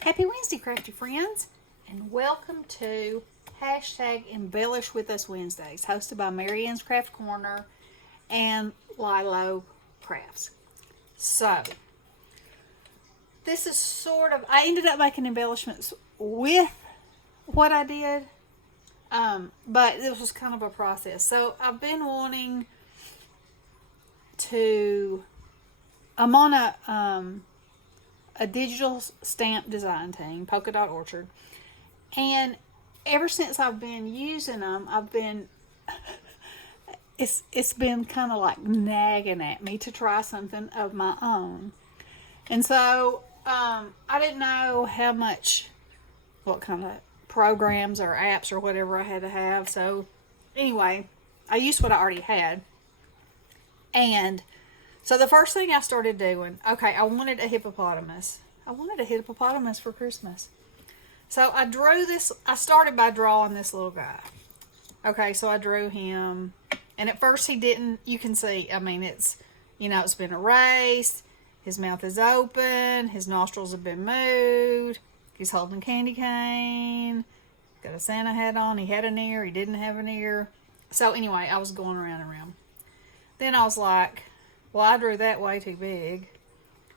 Happy Wednesday, crafty friends, and welcome to hashtag Embellish With Us Wednesdays, hosted by Marianne's Craft Corner and LYLO Crafts. So, this is I ended up making embellishments with what I did, but it was kind of a process. So, I've been wanting to, I'm on a digital stamp design team, Polka Dot Orchard, and ever since I've been using them, it's been kind of like nagging at me to try something of my own. And so I didn't know what kind of programs or apps or whatever I had to have. So anyway, I used what I already had. And so the first thing I started doing, okay, I wanted a hippopotamus. I wanted a hippopotamus for Christmas. So I started by drawing this little guy. Okay, so I drew him. And at first he didn't, you can see, it's been erased. His mouth is open. His nostrils have been moved. He's holding a candy cane. Got a Santa hat on. He had an ear. He didn't have an ear. So anyway, I was going around and around. Then I was like, well, I drew that way too big.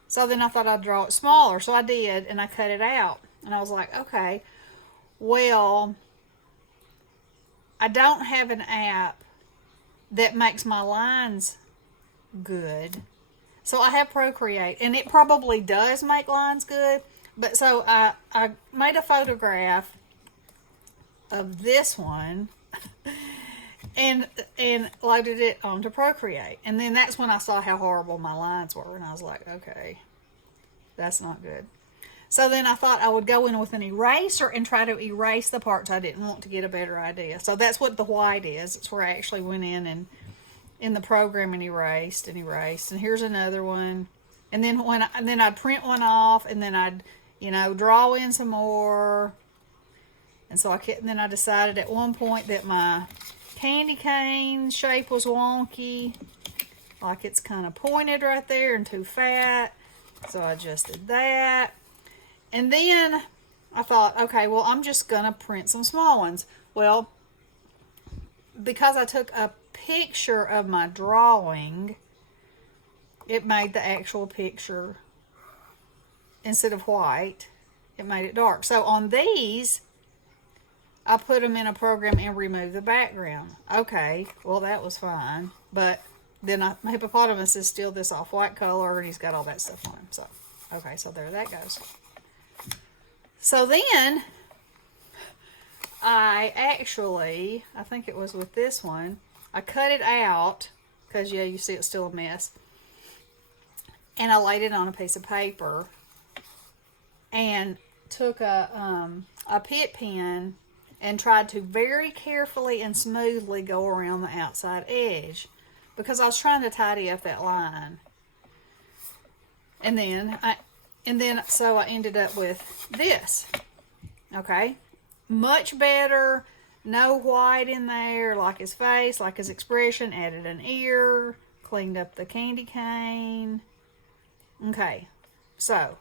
So then I thought I'd draw it smaller. So I did, and I cut it out. And I was like, okay, well, I don't have an app that makes my lines good. So I have Procreate, and it probably does make lines good. But so I made a photograph of this one and loaded it onto Procreate. And then that's when I saw how horrible my lines were. And I was like, okay, that's not good. So then I thought I would go in with an eraser and try to erase the parts I didn't want to get a better idea. So that's what the white is. It's where I actually went in the program and erased. And here's another one. And then I'd print one off, and then I'd, draw in some more. And so then I decided at one point that my candy cane shape was wonky, like it's kind of pointed right there and too fat. So I adjusted that. And then I thought, okay, well, I'm just gonna print some small ones. Well, because I took a picture of my drawing, it made the actual picture, instead of white, it made it dark. So on these, I put them in a program and removed the background. Okay, well, that was fine. But then my hippopotamus is still this off-white color, and he's got all that stuff on him. So, okay, so there that goes. So then, I think it was with this one, I cut it out, because, yeah, you see it's still a mess. And I laid it on a piece of paper and took a pit pen and tried to very carefully and smoothly go around the outside edge, because I was trying to tidy up that line. So I ended up with this. Okay, much better. No white in there, like his face, like his expression. Added an ear, cleaned up the candy cane. Okay, so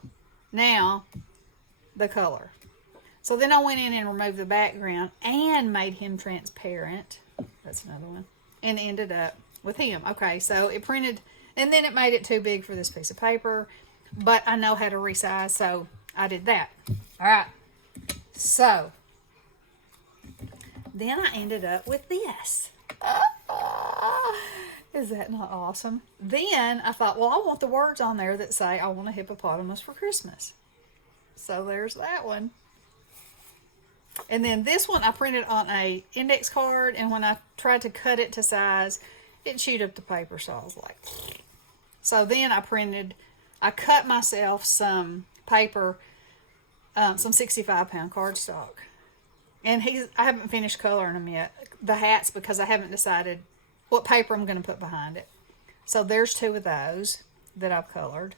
now the color. So then I went in and removed the background and made him transparent. That's another one. And ended up with him. Okay, so it printed, and then it made it too big for this piece of paper. But I know how to resize, so I did that. All right. So then I ended up with this. Is that not awesome? Then I thought, well, I want the words on there that say, I want a hippopotamus for Christmas. So there's that one. And then this one I printed on a index card, and when I tried to cut it to size, it chewed up the paper, so I was like, so then I cut myself some paper, some 65-pound cardstock. And I haven't finished coloring them yet, the hats, because I haven't decided what paper I'm going to put behind it. So there's 2 of those that I've colored,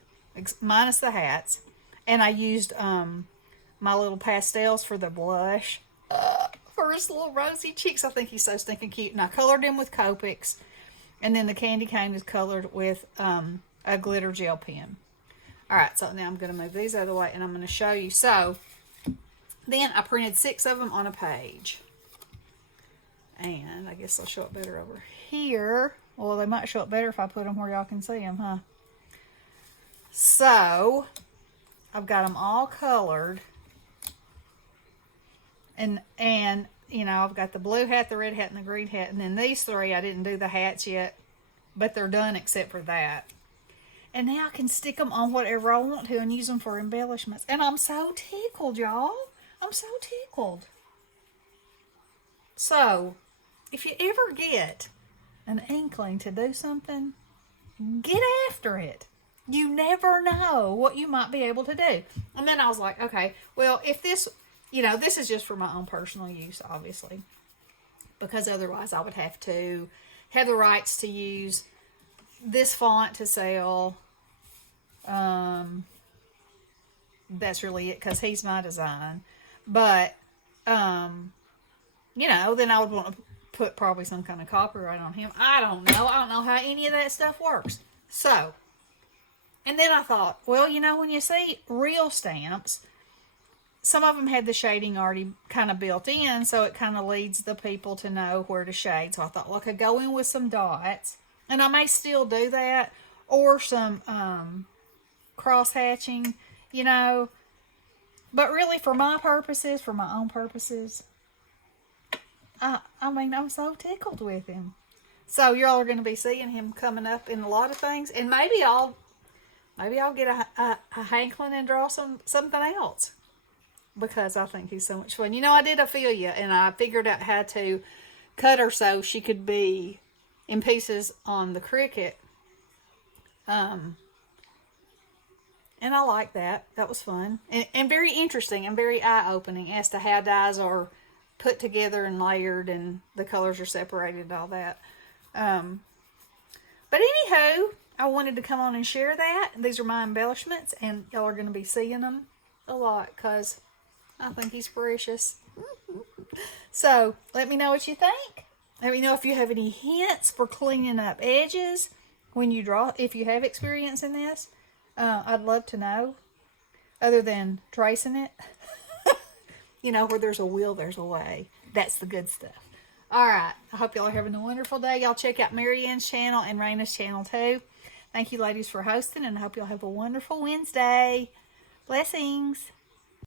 minus the hats. And I used my little pastels for the blush for his little rosy cheeks. I think he's so stinking cute. And I colored him with Copics. And then the candy cane is colored with a glitter gel pen. All right, so now I'm going to move these out of the way and I'm going to show you. So then I printed 6 of them on a page. And I guess they'll show up better over here. Well, they might show up better if I put them where y'all can see them, huh? So I've got them all colored. And you know, I've got the blue hat, the red hat, and the green hat. And then these 3, I didn't do the hats yet, but they're done except for that. And now I can stick them on whatever I want to and use them for embellishments. And I'm so tickled, y'all. I'm so tickled. So, if you ever get an inkling to do something, get after it. You never know what you might be able to do. And then I was like, okay, well, if this, you know, this is just for my own personal use, obviously. Because otherwise I would have to have the rights to use this font to sell. That's really it, because he's my design. But, you know, then I would want to put probably some kind of copyright on him. I don't know. I don't know how any of that stuff works. So, and then I thought, well, you know, when you see real stamps, some of them had the shading already kind of built in, so it kind of leads the people to know where to shade. So I thought, well, I could go in with some dots, and I may still do that, or some cross-hatching, you know. But really, for my purposes, for my own purposes, I mean, I'm so tickled with him. So y'all are going to be seeing him coming up in a lot of things, and maybe I'll get a hankling and draw something else, because I think he's so much fun. You know, I did Ophelia, and I figured out how to cut her so she could be in pieces on the Cricut. And I like that. That was fun. And very interesting and very eye-opening as to how dyes are put together and layered and the colors are separated and all that. But anywho, I wanted to come on and share that. These are my embellishments, and y'all are going to be seeing them a lot because I think he's precious. So, let me know what you think. Let me know if you have any hints for cleaning up edges when you draw, if you have experience in this. I'd love to know, other than tracing it. You know, where there's a will, there's a way. That's the good stuff. All right. I hope y'all are having a wonderful day. Y'all check out Marianne's channel and Raina's channel too. Thank you, ladies, for hosting, and I hope y'all have a wonderful Wednesday. Blessings.